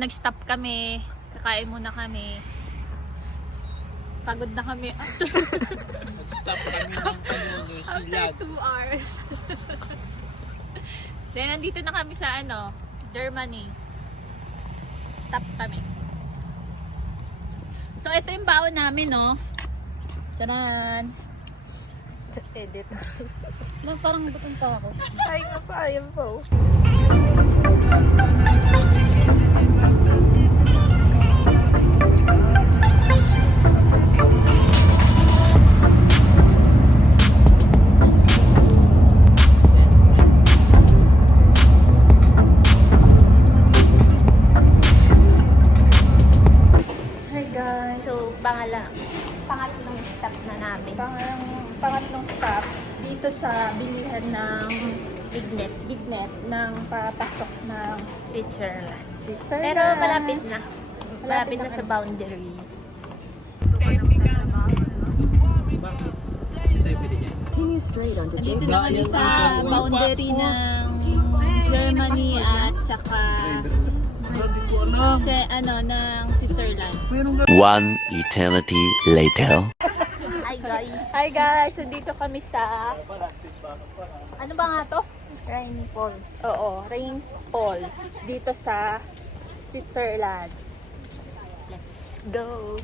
nag-stop kami. Kakain muna kami. Pagod na kami after Stop kami ng after 2 hours. Then, nandito na kami sa Germany. Stop kami. So, ito yung baon namin, no? Charan! Edit. Parang butong pa ako. Ay nga pa, ayaw po. Hi guys! So, pangatlong stop na namin. Pangatlong stop dito sa bilihan ng Bignet ng papasok ng Switzerland. Switzerland. Pero malapit na. Malapit na sa boundary. Nandito na kami sa boundary ng Germany at saka ng Switzerland. One eternity later. Hi guys. Hi guys! So dito kami sa ano ba nga to? Rainy Falls. Oo, Rain Falls dito sa Switzerland. Let's go.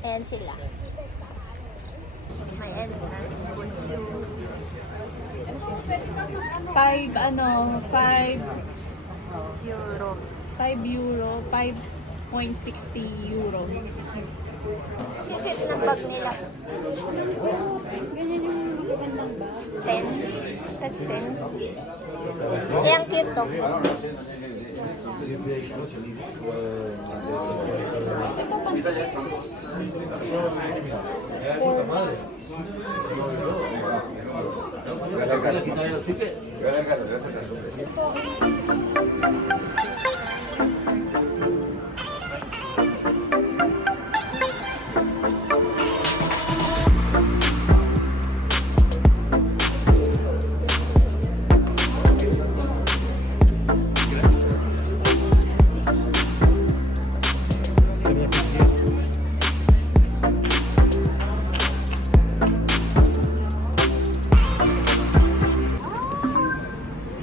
Ayan sila. May entrance po dito. 5 Euro. 5.60 euro. Tikit ng bag nila. Ganyan yung magagandang bag. 10. Tag 10. Ayan cute to.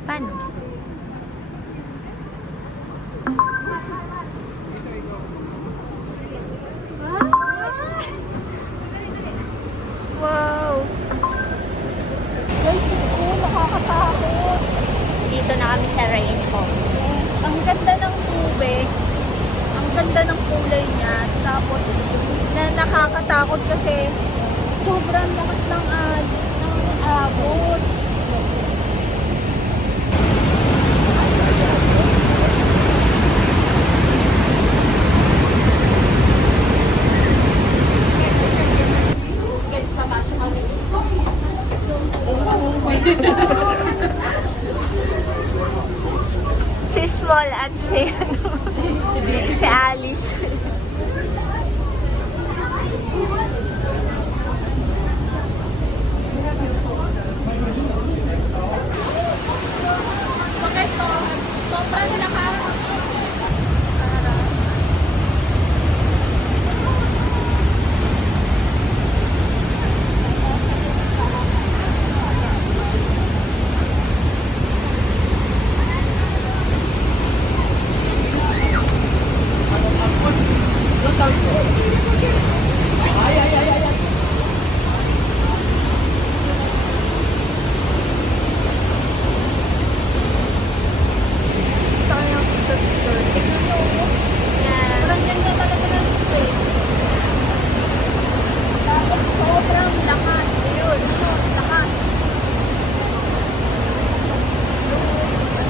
Paano? Wow! Guys, nakakatakot. Dito na kami sa Rain Falls. Ang ganda ng tubig. Ang ganda ng kulay niya. Tapos, nakakatakot kasi sobrang lakas ng agos. Guys, papasok kami dito. Si Small at si Alice. Bakit to? Sobrang lakas. Parang ganda talaga ng tubig. Tapos sobrang lakas. Ayun, lakas.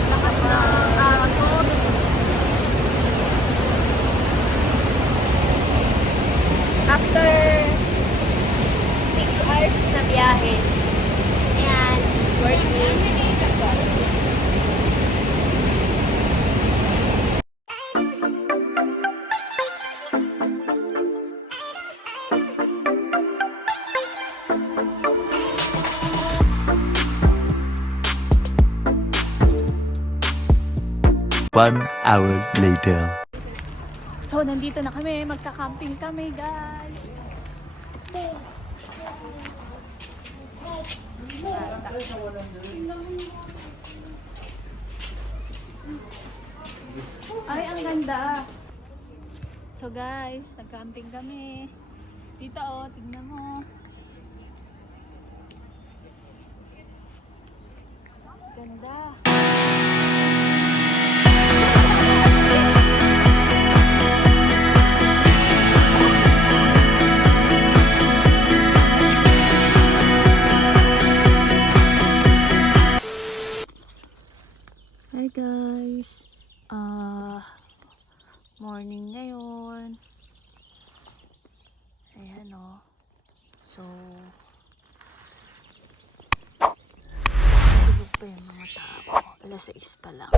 Lakas na agos. After 6 hours na biyahe, ayan, worth it. 1 hour later. So, nandito na kami. Magka-camping kami, guys. Ay, ang ganda. So, guys, nag-camping kami. Dito, oh, tignan mo. Ganda. Hi guys. Morning ngayon. Ayan o. So, tulog pa yung mga tao. Alas 6 pa lang.